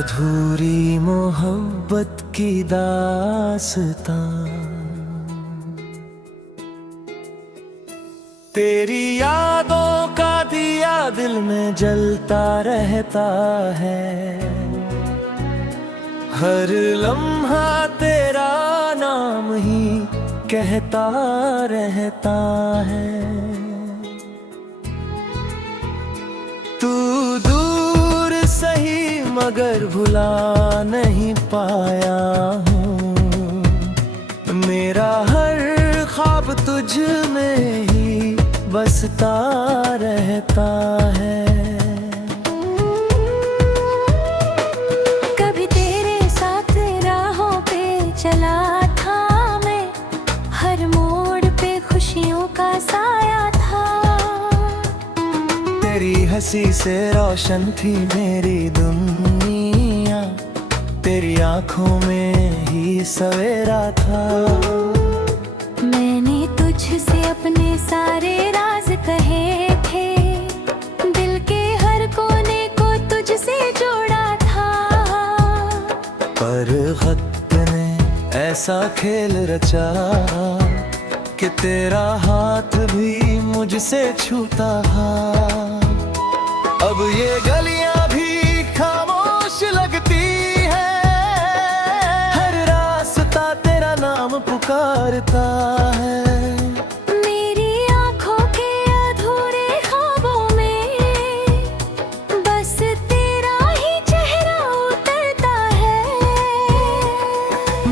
अधूरी मोहब्बत की दास्तां, तेरी यादों का दिया दिल में जलता रहता है। हर लम्हा तेरा नाम ही कहता रहता है। तू दूर सही मगर भुला नहीं पाया हूँ। मेरा हर ख्वाब तुझ में ही बसता रहता है। कभी तेरे साथ राहों पे चला था मैं, हर मोड़ पे खुशियों का साया था। तेरी हंसी से रोशन थी मेरी दुनिया, तेरी आंखों में ही सवेरा था। मैंने तुझसे अपने सारे राज कहे थे, दिल के हर कोने को तुझसे जोड़ा था। पर वक्त ने ऐसा खेल रचा कि तेरा हाथ भी मुझसे छूता है। अब ये गलियां भी खामोश लगती है, हर रास्ता तेरा नाम पुकारता है। मेरी आंखों के अधूरे ख्वाबों में बस तेरा ही चेहरा उतरता है।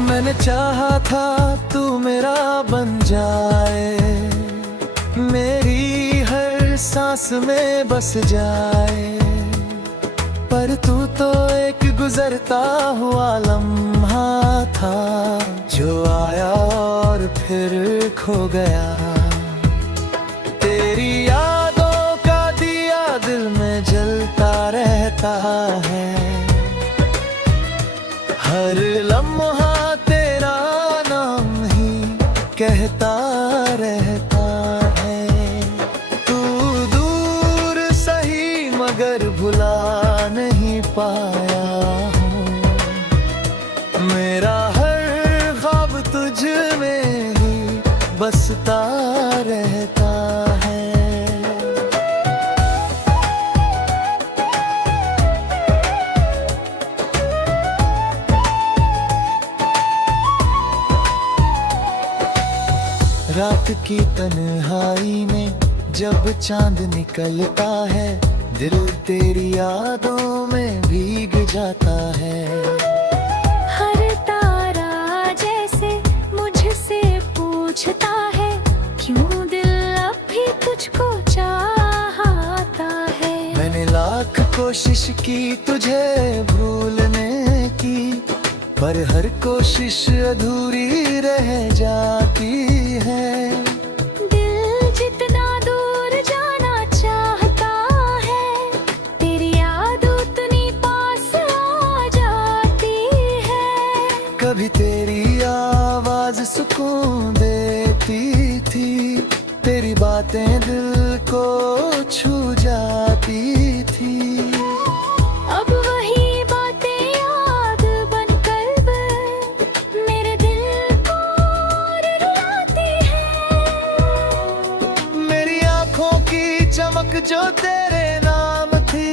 मैंने चाहा था तू मेरा बन जाए, मेरी हर सांस में बस जाए। पर तू तो एक गुजरता हुआ लम्हा था, जो आया और फिर खो गया। तेरी यादों का दिया दिल में जलता रहता है। हर लम्हा तेरा नाम ही कहता रहता है। तू दूर सही मगर भुला नहीं पाया हूँ। मेरा हर ख्वाब तुझ में ही बसता रहता है। रात की तन्हाई में जब चांद निकलता है, दिल तेरी यादों में भीग जाता है। हर तारा जैसे मुझसे पूछता है, क्यों दिल अब भी तुझको चाहता है। मैंने लाख कोशिश की तुझे भूलने की, पर हर कोशिश अधूरी रह जाती है। दिल जितना दूर जाना चाहता है, तेरी याद उतनी पास आ जाती है। कभी तेरी आवाज सुकून देती थी, तेरी बातें दिल को छू जाती थी। अब वही बातें याद बनकर मेरे दिल को और रुलाती है। मेरी आंखों की चमक जो तेरे नाम थी,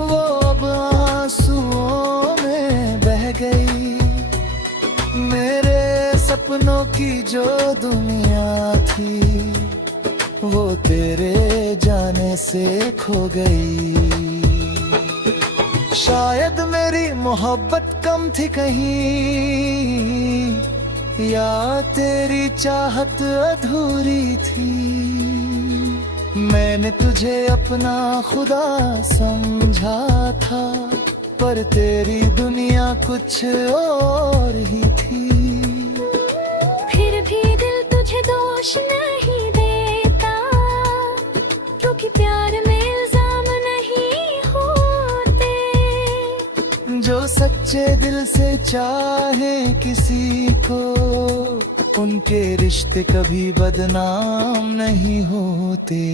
वो अब आंसुओं में बह गई। मेरे सपनों की जो दुनिया थी, वो तेरे जाने से खो गई। शायद मेरी मोहब्बत कम थी कहीं, या तेरी चाहत अधूरी थी। मैंने तुझे अपना खुदा समझा था, पर तेरी दुनिया कुछ और ही थी। फिर भी दिल तुझे दोष नहीं देता, क्योंकि प्यार में इल्जाम नहीं होते। जो सच्चे दिल से चाहे किसी को, उनके रिश्ते कभी बदनाम नहीं होते।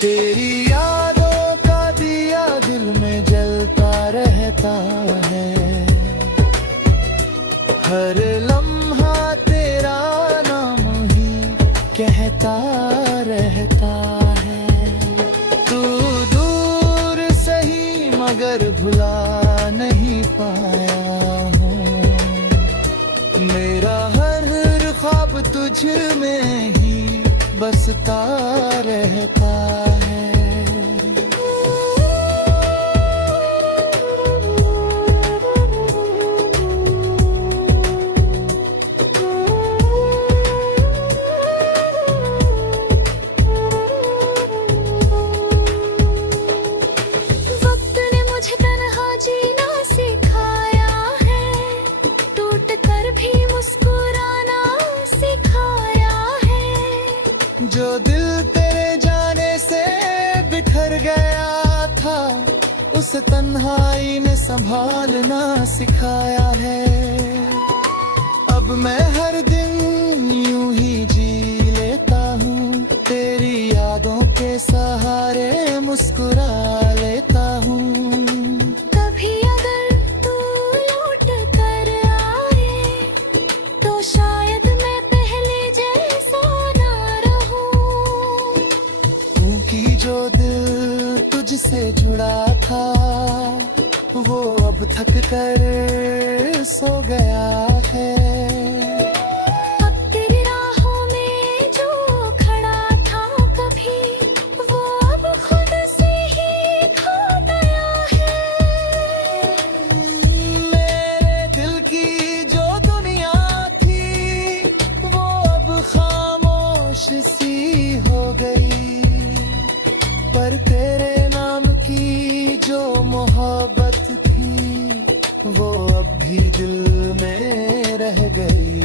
तेरी यादों का दिया दिया दिल में जलता रहता है। हर लम्हा तेरा नाम ही कहता रहता है। तू दूर सही मगर भुला नहीं पाया हूँ। मेरा हर ख्वाब तुझ में ही बसता रहता है। वक्त ने मुझे तन्हा जीना सिखाया है, टूट कर भी मुस्कुराना सिखाया है। जो दिल तेरे जाने से बिखर गया था, उसे तन्हाई ने संभालना सिखाया है। अब मैं हर दिन यूं ही जी लेता हूँ, तेरी यादों के सहारे मुस्कुरा लेता हूँ। कभी अगर तू लौट कर आए तो शायद मैं पहले जैसा ना रहूं। क्योंकि जो दिल तुझसे जुड़ा था, वो अब थक कर सो गया है। अब तेरी राहों में जो खड़ा था कभी, वो अब खुद से ही खो गया है। मेरे दिल की जो दुनिया थी, वो अब खामोश सी हो गई। पर तेरे नाम की जो मोहब्बत थी, वो अब भी दिल में रह गई।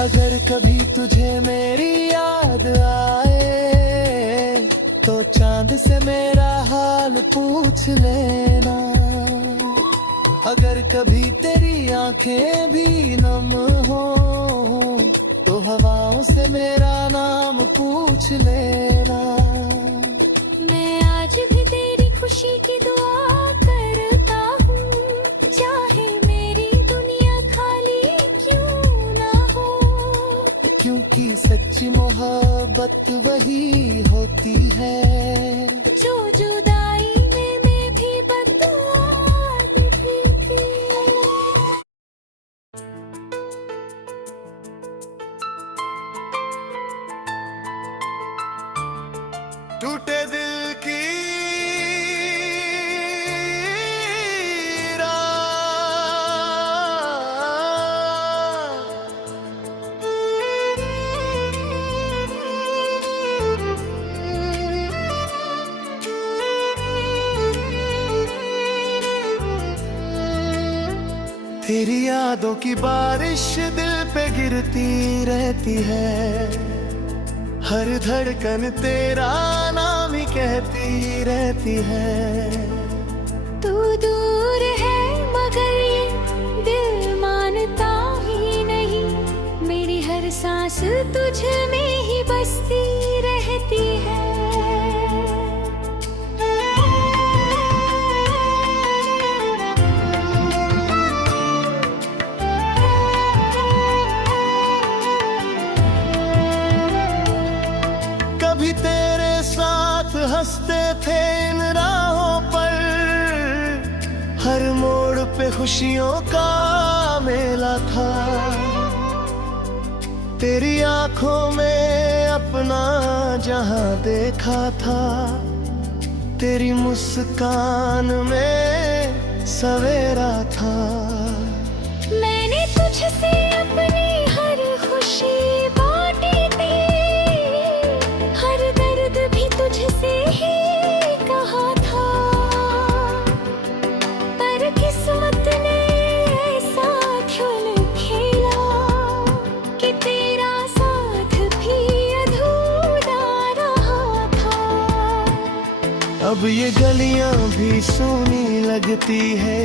अगर कभी तुझे मेरी याद आए, तो चांद से मेरा हाल पूछ लेना। अगर कभी तेरी आंखें भी नम हो, तो हवाओं से मेरा नाम पूछ लेना। मैं आज भी तेरी खुशी की दुआ करता हूँ, चाहे मेरी दुनिया खाली क्यों ना हो। क्योंकि सच्ची मोहब्बत वही होती है, जो जुदाई में मैं भी बदुआ देती थी। टूटे दिल की तेरी यादों की बारिश दिल पे गिरती रहती है। हर धड़कन तेरा नाम ही कहती रहती है। तू दूर है मगर ये दिल मानता ही नहीं, मेरी हर सांस तुझ में ही बसती रहती है। कभी तेरे साथ हंसते थे इन राहों पर, हर मोड़ पे खुशियों का मेला था। तेरी आंखों में अपना जहां देखा था, तेरी मुस्कान में सवेरा था। मैंने तुझसे अपनी हर खुशी बांटी थी, हर दर्द भी तुझसे ही कहा था। पर किस्मत ने ऐसा खेल खेला कि तेरा साथ भी अधूरा रहा था। अब ये गलियां भी सूनी लगती है,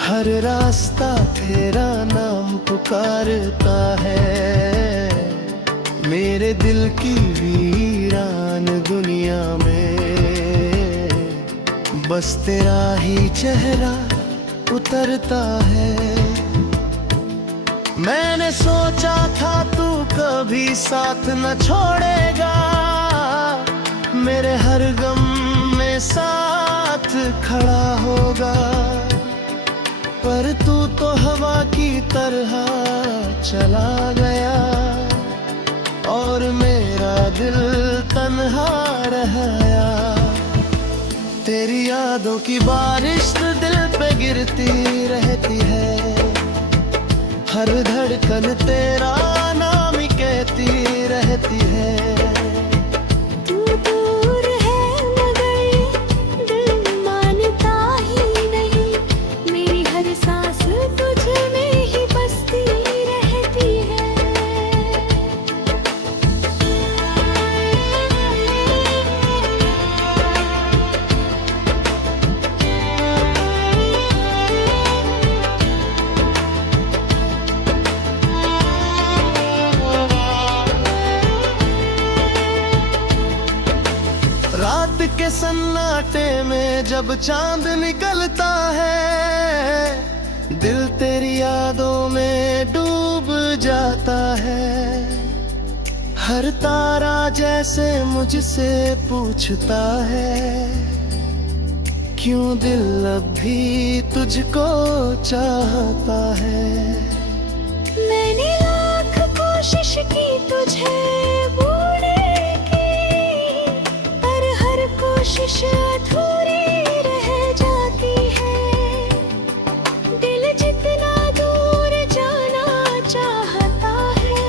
हर रास्ता तेरा नाम पुकारता है। मेरे दिल की वीरान वीरान दुनिया में बस तेरा ही चेहरा उतरता है। मैंने सोचा था तू कभी साथ न छोड़ेगा, मेरे हर गम में साथ खड़ा होगा, पर तू तो हवा की तरह चला गया और मेरा दिल तन्हा रह गया। तेरी यादों की बारिश दिल पे गिरती रहती है, हर धड़कन तेरा नाम ही कहती रहती है। तू दूर है मगर दिल मानता ही नहीं, मेरी हर सांस तुझ में ही बसती रहती है। रात के सन्नाटे में जब चांद निकलता है, दिल तेरी यादों में डूब जाता है। हर तारा जैसे मुझसे पूछता है, क्यों दिल अब भी तुझको चाहता है। मैंने लाख कोशिश की तुझे भूलने की, पर हर कोशिश अधूरी रह जाती है। दिल जितना दूर जाना चाहता है,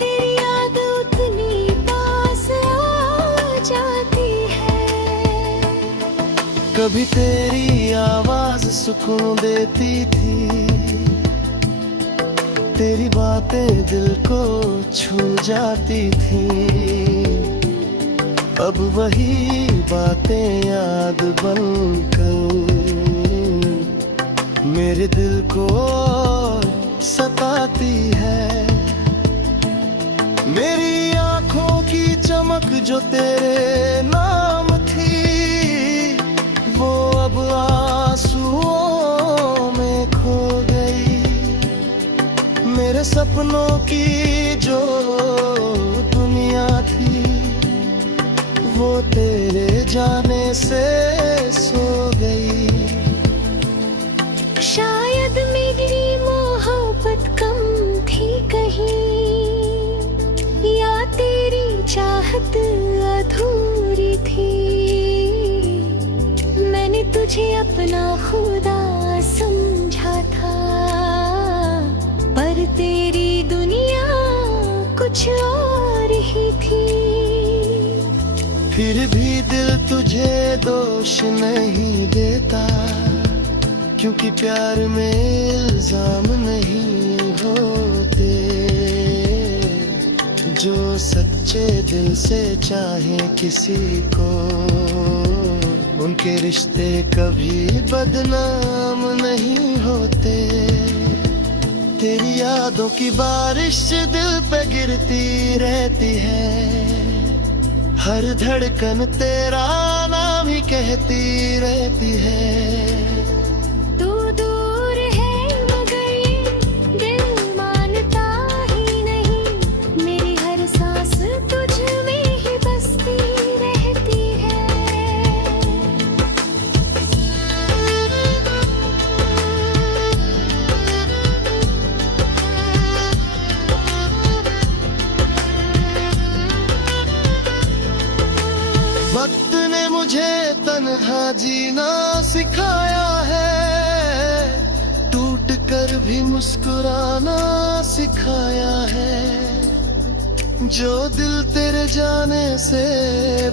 तेरी याद उतनी पास आ जाती है। कभी तेरी आवाज सुकून देती थी, तेरी बातें दिल को छू जाती थी। अब वही बातें याद बनकर मेरे दिल को सताती है। मेरी आंखों की चमक जो तेरे नाम थी, वो अब आंसुओं में खो गई। मेरे सपनों की जो दुनिया थी, वो तेरे जाने से सो गई। शायद मेरी मोहब्बत कम थी कहीं, या तेरी चाहत अधूरी थी। मैंने तुझे अपना खुदा समझा था, पर तेरी दुनिया कुछ और ही थी। फिर भी दिल तुझे दोष नहीं देता, क्योंकि प्यार में इल्जाम नहीं होते। जो सच्चे दिल से चाहे किसी को, उनके रिश्ते कभी बदनाम नहीं होते। तेरी यादों की बारिश दिल पे गिरती रहती है, हर धड़कन तेरा नाम ही कहती रहती है। तू दूर है मगर ये दिल मानता ही नहीं, मेरी हर सांस तुझ में ही बसती रहती है। वक्त ने मुझे तन्हा जीना सिखाया है, टूट कर भी मुस्कुराना सिखाया है। जो दिल तेरे जाने से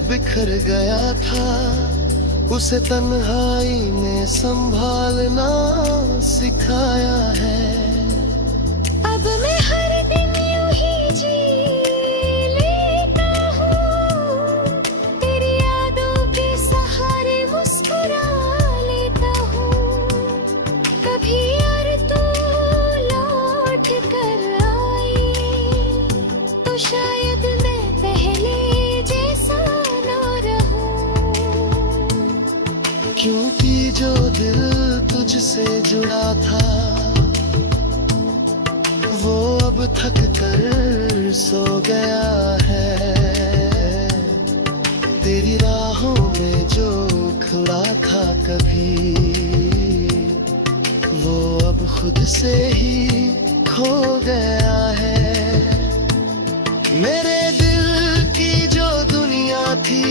बिखर गया था, उसे तन्हाई ने संभालना सिखाया है। अब मैं हर दिन यूं ही जी लेता हूँ, तेरी यादों के सहारे मुस्कुरा लेता हूँ। कभी यार तू लौट कर आई, तो शायद मैं पहले मुझसे जुड़ा था, वो अब थक कर सो गया है। तेरी राहों में जो खड़ा था कभी, वो अब खुद से ही खो गया है। मेरे दिल की जो दुनिया थी,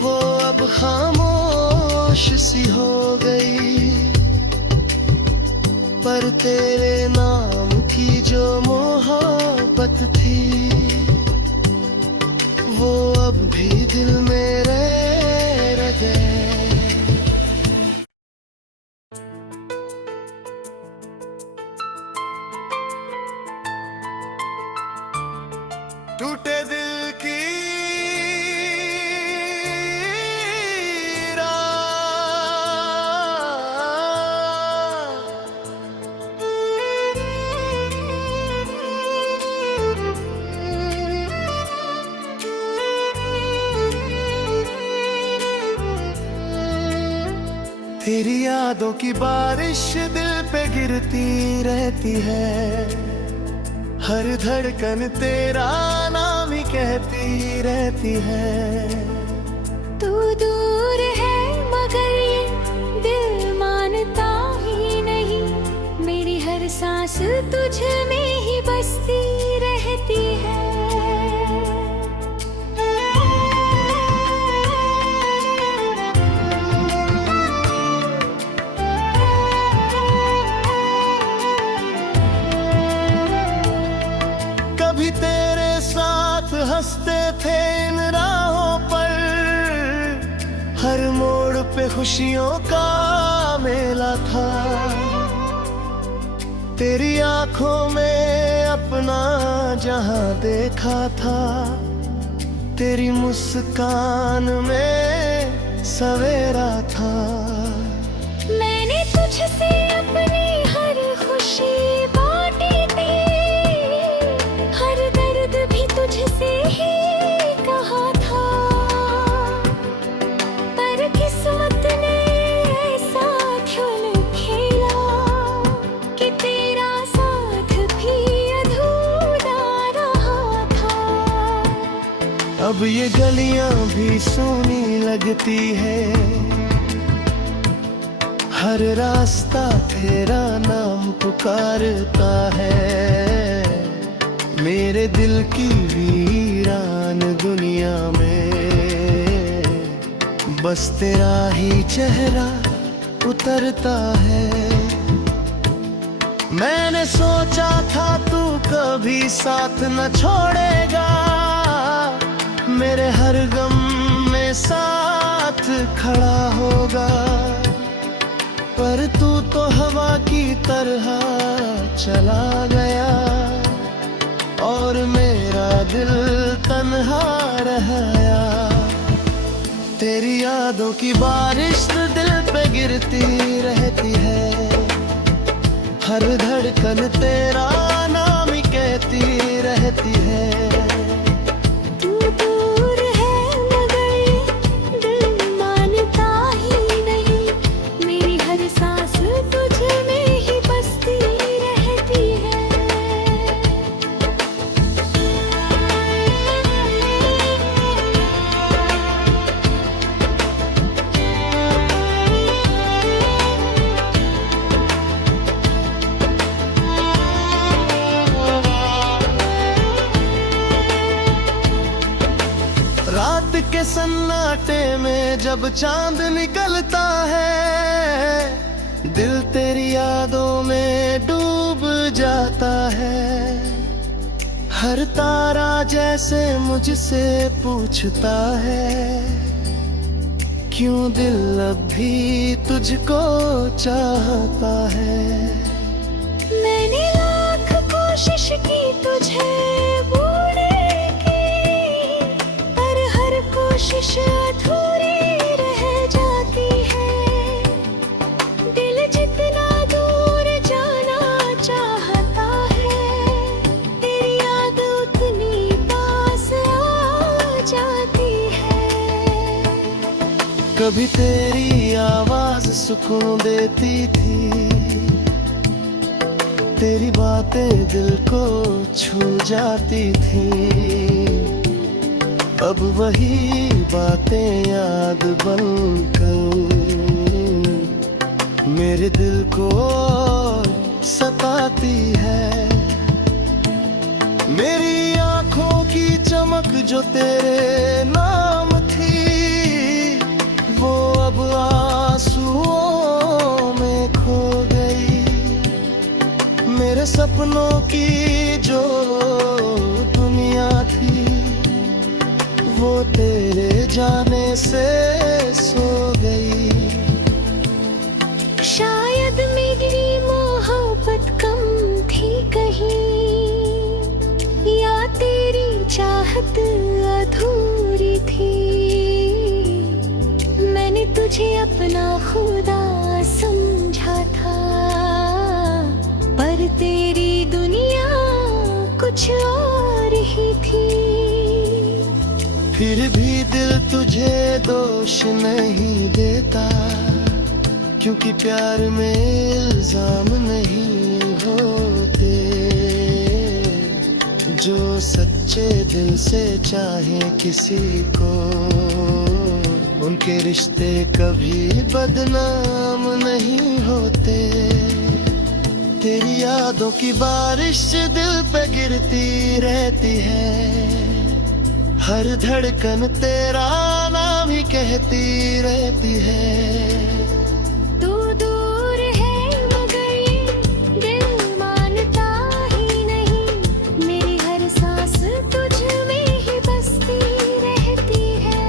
वो अब खामोश सी हो गई। पर तेरे नाम की जो मोहब्बत थी, वो अब भी दिल में रह गए। टूटे दिल की तेरी यादों की बारिश दिल पे गिरती रहती है। हर धड़कन तेरा नाम ही कहती रहती है। तू दूर है मगर ये दिल मानता ही नहीं, मेरी हर सांस तुझ में ही बसती रहती है। कभी तेरे साथ हंसते थे इन राहों पर, हर मोड़ पे खुशियों का मेला था। तेरी आंखों में अपना जहां देखा था, तेरी मुस्कान में सवेरा था। मैंने तुझसे अपनी हर खुशी बांटी थी, हर दर्द भी तुझसे ही कहा था। पर किस्मत ने ऐसा खेल खेला कि तेरा साथ भी अधूरा रहा था। अब ये गलियां भी सूनी लगती है, हर रास्ता तेरा नाम पुकारता है। मेरे दिल की वीरान दुनिया में बस तेरा ही चेहरा उतरता है। मैंने सोचा था तू कभी साथ न छोड़ेगा, मेरे हर गम में साथ खड़ा होगा। पर तू तो हवा की तरह चला गया, और मेरा दिल तन्हा रह गया। तेरी यादों की बारिश दिल पे गिरती रहती है। हर धड़कन तेरा नाम ही कहती रहती है। तू दूर है मगर ये दिल मानता ही नहीं, मेरी हर सांस तुझ में ही बसती रहती है। रात के सन्नाटे में जब चांद निकलता है, दिल तेरी यादों में डूब जाता है। हर तारा जैसे मुझसे पूछता है, क्यों दिल अब भी तुझको चाहता है। मैंने लाख कोशिश की तुझे भूलने की, पर हर कोशिश अधूरी रह जाती है। दिल जितना दूर जाना चाहता है, तेरी याद उतनी पास आ जाती है। कभी तेरी आवाज सुकून देती थी, तेरी बातें दिल को छू जाती थी। अब वही बातें याद बनकर मेरे दिल को सताती है। मेरी आंखों की चमक जो तेरे नाम थी, वो अब आंसुओं में खो गई। मेरे सपनों की जो दुनिया थी, वो तेरे जाने से सो गई। शायद मेरी मोहब्बत कम थी कहीं, या तेरी चाहत अधूरी थी। मैंने तुझे अपना खुदा समझा था, पर तेरी दुनिया कुछ और ही थी। फिर भी दिल तुझे दोष नहीं देता, क्योंकि प्यार में इल्जाम नहीं होते। जो सच्चे दिल से चाहे किसी को, उनके रिश्ते कभी बदनाम नहीं होते। तेरी यादों की बारिश दिल पे गिरती रहती है, हर धड़कन तेरा नाम ही कहती रहती है। तू दूर है मगर ये दिल मानता ही नहीं, मेरी हर सांस तुझ में ही बसती रहती है।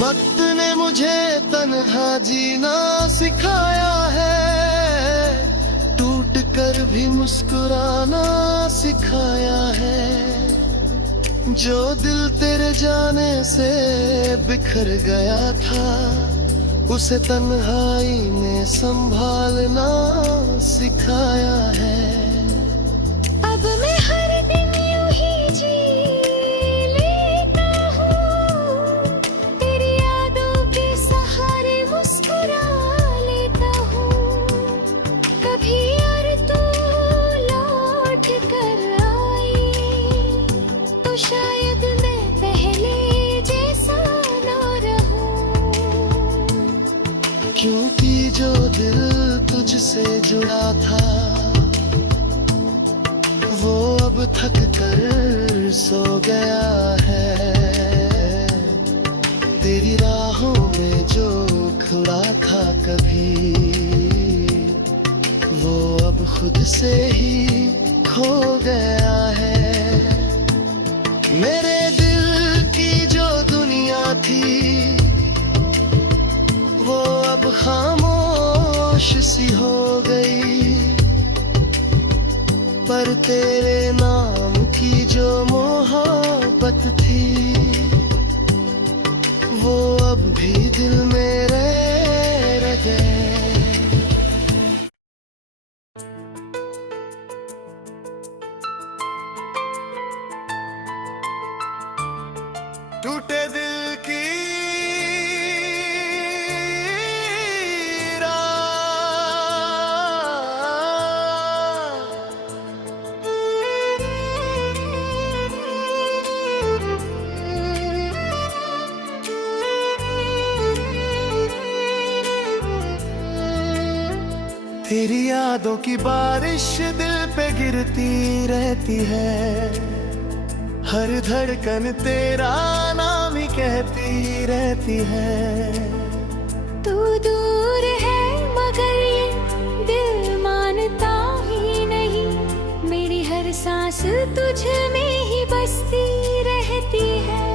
वक्त ने मुझे तन्हा जीना सिखाया है, टूट कर भी मुस्कुराना सिखाया है। जो दिल तेरे जाने से बिखर गया था, उसे तन्हाई ने संभालना सिखाया है। अब मैं हर दिन यूं ही जी लेता हूँ, तेरी यादों के सहारे मुस्कुरा लेता हूँ। कभी और तू लौट कर आई, तो शायद मैं पहले जैसा ना रहूं। क्योंकि जो दिल तुझसे जुड़ा था, वो अब थक कर सो गया है। तेरी राहों में जो खुड़ा था कभी, वो अब खुद से ही खो गया है। मेरे दिल की जो दुनिया थी, वो अब खामोश सी हो गई। पर तेरे नाम की जो मोहब्बत थी, वो अब भी दिल में रह गए। टूटे दिल की तेरी यादों की बारिश दिल पे गिरती रहती है, हर धड़कन तेरा नाम ही कहती रहती है। तू दूर है मगर ये दिल मानता ही नहीं, मेरी हर सांस तुझ में ही बसती रहती है।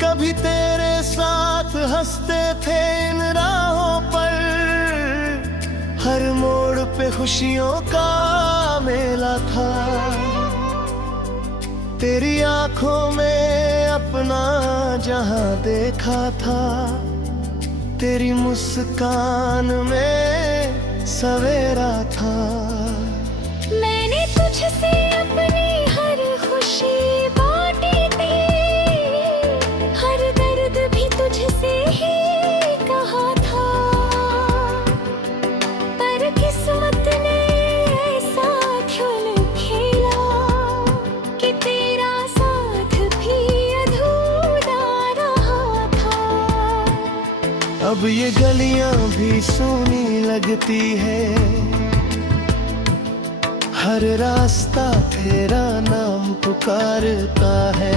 कभी तेरे साथ हंसते थे इन राहों पर, हर मोड़ पे खुशियों का मेला था। तेरी आंखों में अपना जहां देखा था, तेरी मुस्कान में सवेरा था। मैंने तुझसे अपनी हर खुशी बांटी थी, हर दर्द भी तुझसे ही कहा था। पर किस्मत ने ऐसा खेल खेला कि तेरा साथ भी अधूरा रहा था। अब ये गलियां भी सूनी लगती है, हर रास्ता तेरा नाम पुकारता है।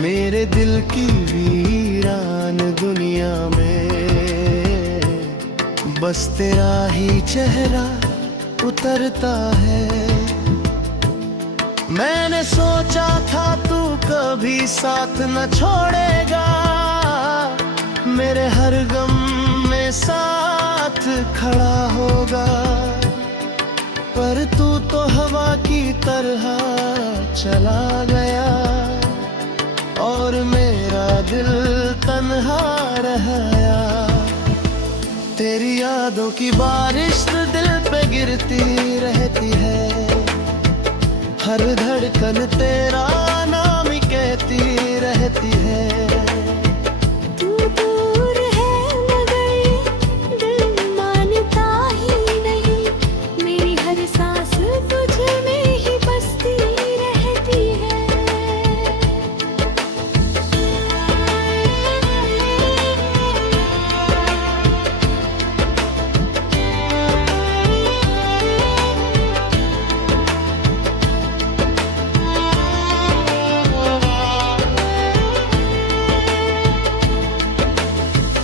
मेरे दिल की वीरान दुनिया में बस तेरा ही चेहरा उतरता है। मैंने सोचा था तू कभी साथ न छोड़ेगा, मेरे हर गम में साथ खड़ा होगा। पर तू तो हवा की तरह चला गया और मेरा दिल तन्हा रह गया। तेरी यादों की बारिश दिल पे गिरती रहती है, हर धड़कन तेरा नाम ही कहती रहती है। तू दूर है मगर दिल मानता ही नहीं, मेरी हर सांस तुझ में ही बसती रहती है।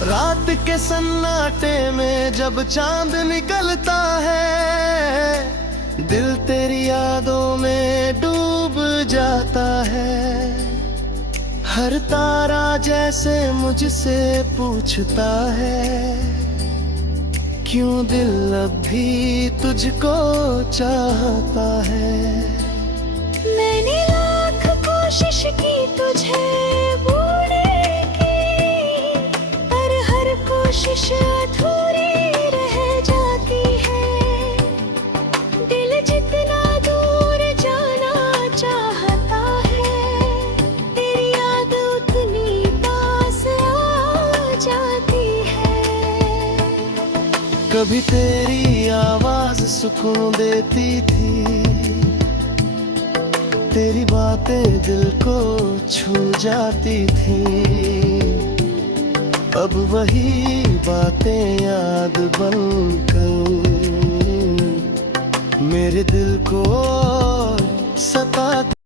रात के सन्नाटे में जब चांद निकलता है, दिल तेरी यादों में डूब जाता है। हर तारा जैसे मुझसे पूछता है, क्यों दिल अब भी तुझको चाहता है। मैंने लाख कोशिश की तुझे भूलने की, पर हर कोशिश अधूरी रह जाती है। दिल जितना दूर जाना चाहता है, तेरी याद उतनी पास आ जाती है। कभी तेरी आवाज सुकून देती थी, तेरी बातें दिल को छू जाती थी। अब वही बातें याद बनकर मेरे दिल को सताती